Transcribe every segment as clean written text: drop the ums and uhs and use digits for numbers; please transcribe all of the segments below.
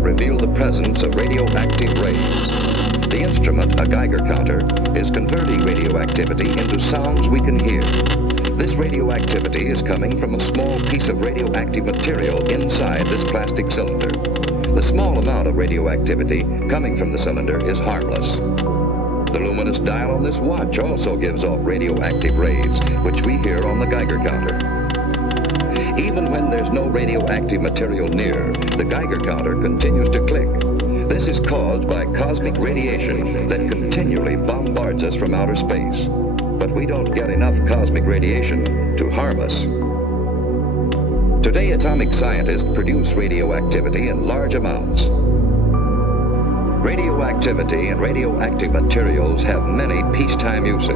that reveal the presence of radioactive rays. The instrument, a Geiger counter, is converting radioactivity into sounds we can hear. This radioactivity is coming from a small piece of radioactive material inside this plastic cylinder. The small amount of radioactivity coming from the cylinder is harmless. The luminous dial on this watch also gives off radioactive rays, which we hear on the Geiger counter. Even when there's no radioactive material near, the Geiger counter continues to click. This is caused by cosmic radiation that continually bombards us from outer space. But we don't get enough cosmic radiation to harm us. Today, atomic scientists produce radioactivity in large amounts. Radioactivity and radioactive materials have many peacetime uses.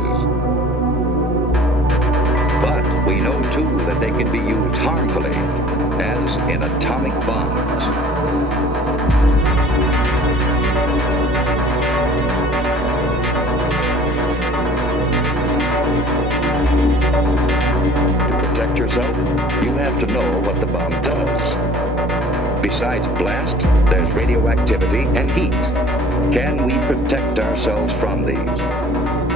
But we know too that they can be used harmfully, as in atomic bombs. To protect yourself, you have to know what the bomb does. Besides blast, there's radioactivity and heat. Can we protect ourselves from these?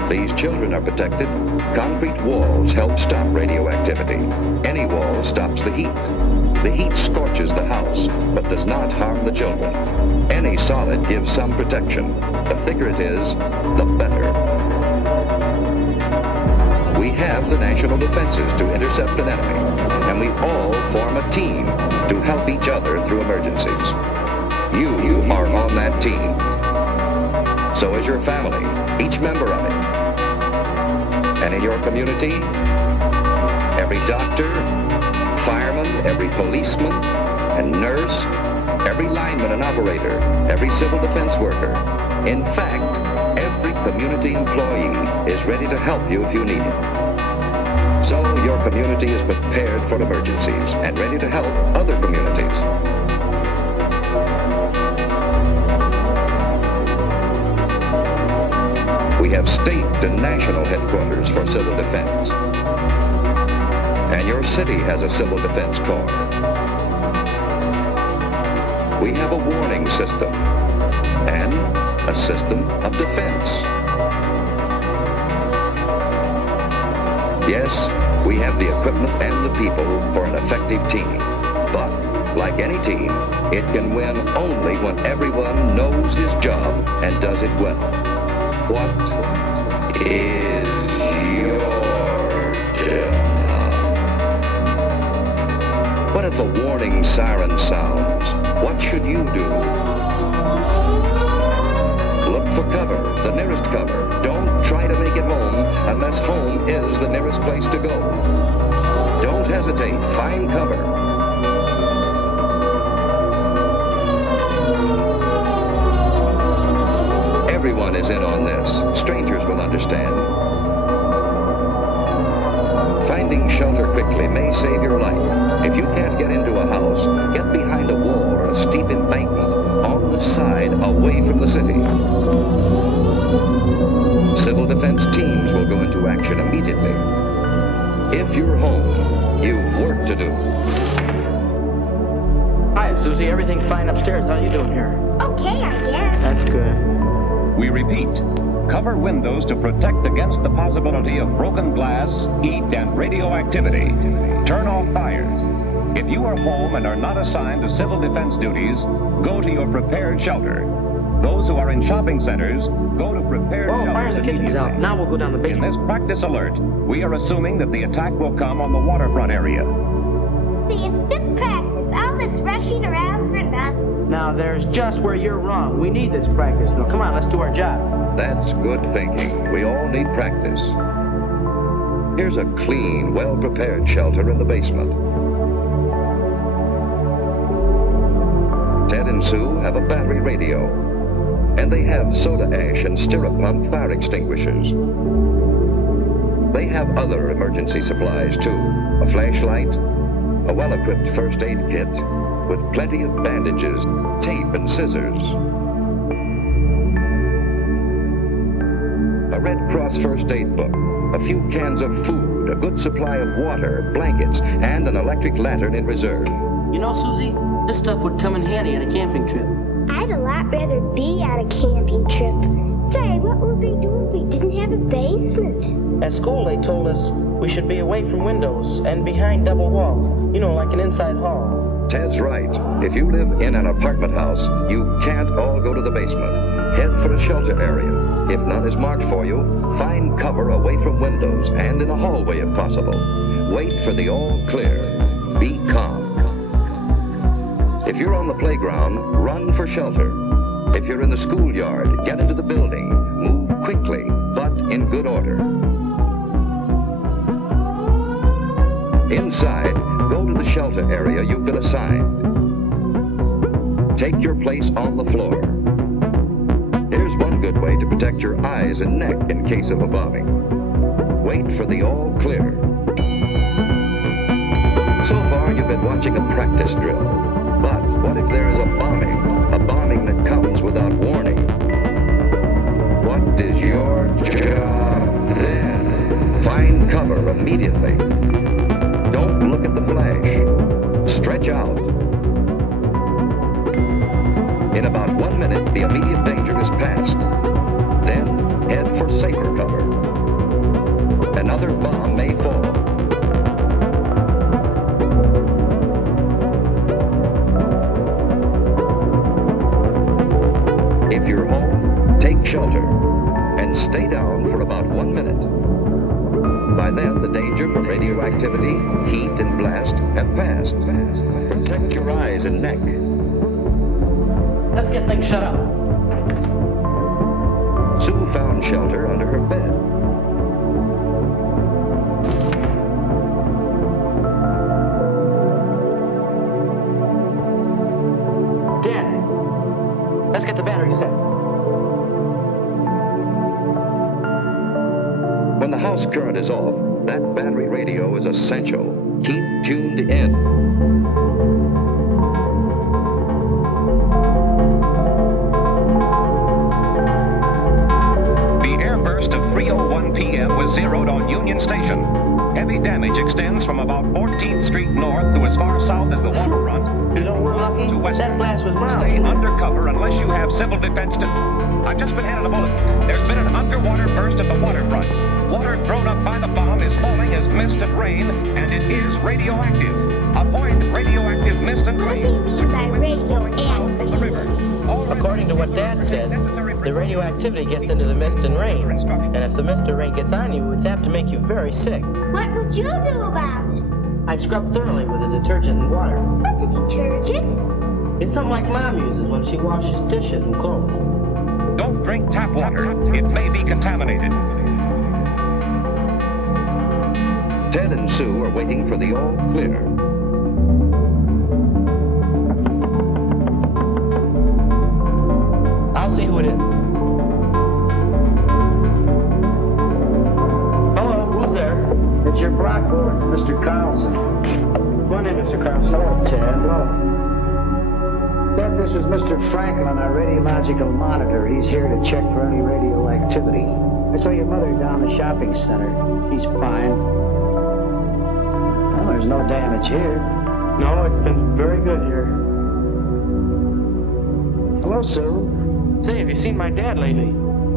These children are protected. Concrete walls help stop radioactivity. Any wall stops the heat. The heat scorches the house, but does not harm the children. Any solid gives some protection. The thicker it is, the better. We have the national defenses to intercept an enemy, and we all form a team to help each other through emergencies. You are on that team. So is your family, each member of it. And in your community, every doctor, fireman, every policeman and nurse, every lineman and operator, every civil defense worker. In fact, every community employee is ready to help you if you need it. So your community is prepared for emergencies and ready to help other communities. We have state and national headquarters for civil defense. And your city has a civil defense corps. We have a warning system and a system of defense. Yes, we have the equipment and the people for an effective team. But, like any team, it can win only when everyone knows his job and does it well. What is your job? What if a warning siren sounds? What should you do? Look for cover, the nearest cover. Don't try to make it home unless home is the nearest place to go. Don't hesitate. Find cover. Everyone is in on this. Strangers will understand. Finding shelter quickly may save your life. If you can't get into a house, get behind a wall or a steep embankment on the side away from the city. Civil defense teams will go into action immediately. If you're home, you've work to do. Hi, Susie. Everything's fine upstairs. How you doing here? Okay, I guess. That's good. We repeat, cover windows to protect against the possibility of broken glass, heat, and radioactivity. Turn off fires. If you are home and are not assigned to civil defense duties, go to your prepared shelter. Those who are in shopping centers, go to prepared Oh, shelters. fire the kitchen's out. Now we'll go down the In basement. this practice alert, we are assuming that the attack will come on the waterfront area. See, it's just practice. All this rushing around for nothing. Now, there's just where you're wrong. We need this practice. Now, come on, let's do our job. That's good thinking. We all need practice. Here's a clean, well-prepared shelter in the basement. Ted and Sue have a battery radio, and they have soda ash and stirrup pump fire extinguishers. They have other emergency supplies too. A flashlight, a well-equipped first aid kit, with plenty of bandages, tape, and scissors. A Red Cross first aid book, a few cans of food, a good supply of water, blankets, and an electric lantern in reserve. You know, Susie, this stuff would come in handy on a camping trip. I'd rather be on a camping trip. Say, what would we do if we didn't have a basement? At school, they told us we should be away from windows and behind double walls. You know, like an inside hall. Ted's right. If you live in an apartment house, you can't all go to the basement. Head for a shelter area. If none is marked for you, find cover away from windows and in a hallway if possible. Wait for the all clear. Be calm. If you're on the playground, run for shelter. If you're in the schoolyard, get into the building. Move quickly, but in good order. Inside, go to the shelter area you've been assigned. Take your place on the floor. Here's one good way to protect your eyes and neck in case of a bombing. Wait for the all clear. So far, you've been watching a practice drill. But what if there is a bombing that comes without warning? What is your job then? Find cover immediately. Don't look at the flash. Stretch out. In about 1 minute, the immediate danger is past. Then head for safer cover. Another bomb may fall. If you're home, take shelter and stay down for about 1 minute. By then, the danger from radioactivity, heat, and blast have passed. Protect your eyes and neck. Let's get things shut up. Sue found shelter under her bed. Dad, let's get the battery set. When the house current is off, that battery radio is essential. Keep tuned in. The airburst of 3:01 p.m. was zeroed on Union Station. Heavy damage extends from about 14th Street north to as far south as the waterfront. You know, we're lucky. To west. That blast was mild. Stay undercover unless you have civil defense to... I've just been handed a bulletin. There's been an underwater burst at the waterfront. Water thrown up by the bomb is falling as mist and rain, and it is radioactive. Avoid radioactive mist and What do rain. you mean by radioactive? The river. According to what Dad said, the radioactivity gets into the mist and rain. And if the mist or rain gets on you, it's apt to make you very sick. What would you do about it? I'd scrub thoroughly with a detergent and water. What's a detergent? It's something like Mom uses when she washes dishes and clothes. Don't drink tap water. It may be contaminated. Ted and Sue are waiting for the all clear. I'll see who it is. Hello, who's there? It's your block boy, Mr. Carlson. Go in, Mr. Carlson. Hello, Ted. Hello. Ted, this is Mr. Franklin, our radiological monitor. He's here to check for any radioactivity. I saw your mother down the shopping center. She's fine. Well, there's no damage here. No, it's been very good here. Hello, Sue. Say, have you seen my dad lately?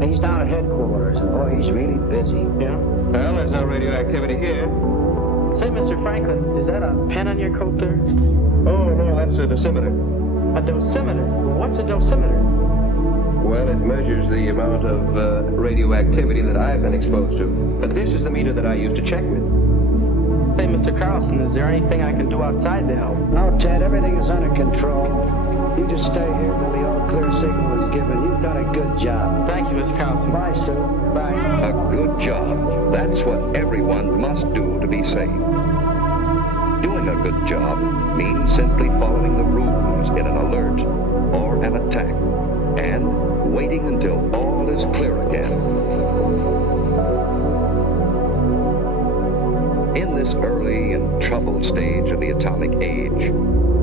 He's down at headquarters, and boy, he's really busy. Yeah? Well, there's no radioactivity here. Say, Mr. Franklin, is that a pen on your coat there? Oh, no, that's a dosimeter. A dosimeter? What's a dosimeter? Well, it measures the amount of radioactivity that I've been exposed to. But this is the meter that I use to check with. Say, Mr. Carlson, is there anything I can do outside to help? No, Ted, everything is under control. You just stay here till the all-clear signal is given. You've done a good job. Thank you, Mr. Carlson. Bye, Sue. Bye. A good job. That's what everyone must do to be safe. Doing a good job means simply following the rules in an alert or an attack and waiting until all is clear again. In this early and troubled stage of the atomic age,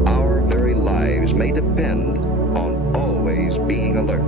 our very lives may depend on always being alert.